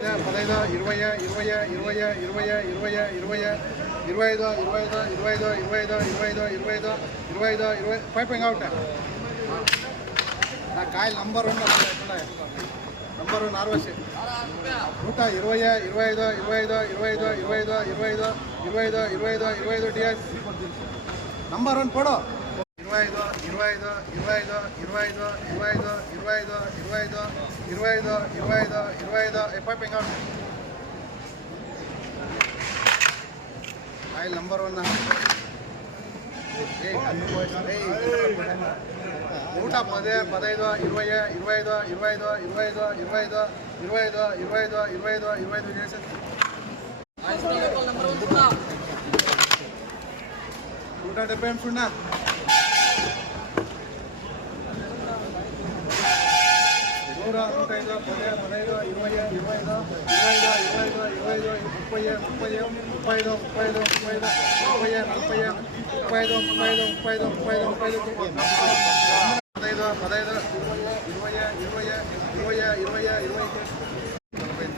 15 20 20 20 20 20 20 25 piping out coil number 1 number 1 ಆರ್ವಸಿ ಊಟ 20 25 25 25 25 25 25 25 D S number 1 ಕೊಡು 25 25 25 25 25 25 25 25 25 piping out coil number 1 ಊಟ 10 15 20 25 25 25 25 25 25 25 25 ಊಟ ಡಿಪೆಂಡ್ಸ್ ಉಣ್ಣ ನೂರ 105 15 20 25 25 25 30 30 35 35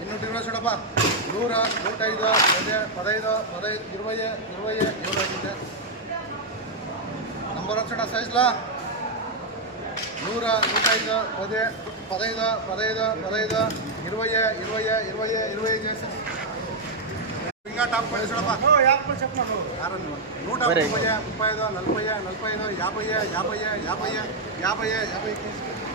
ಇನ್ನೂರು ಸೊಡಪ್ಪ 100 105 15 15 20 20 ನಂಬರ್ 1 ಸೊಡ ಸೈಜ್ಲಾ 100 105 15 15 15 20 20 20 20 ఇంకా టాప్ 10 చూడప్పా యాప్ చెప్పను 130 35 40 45 50 50 50 50 50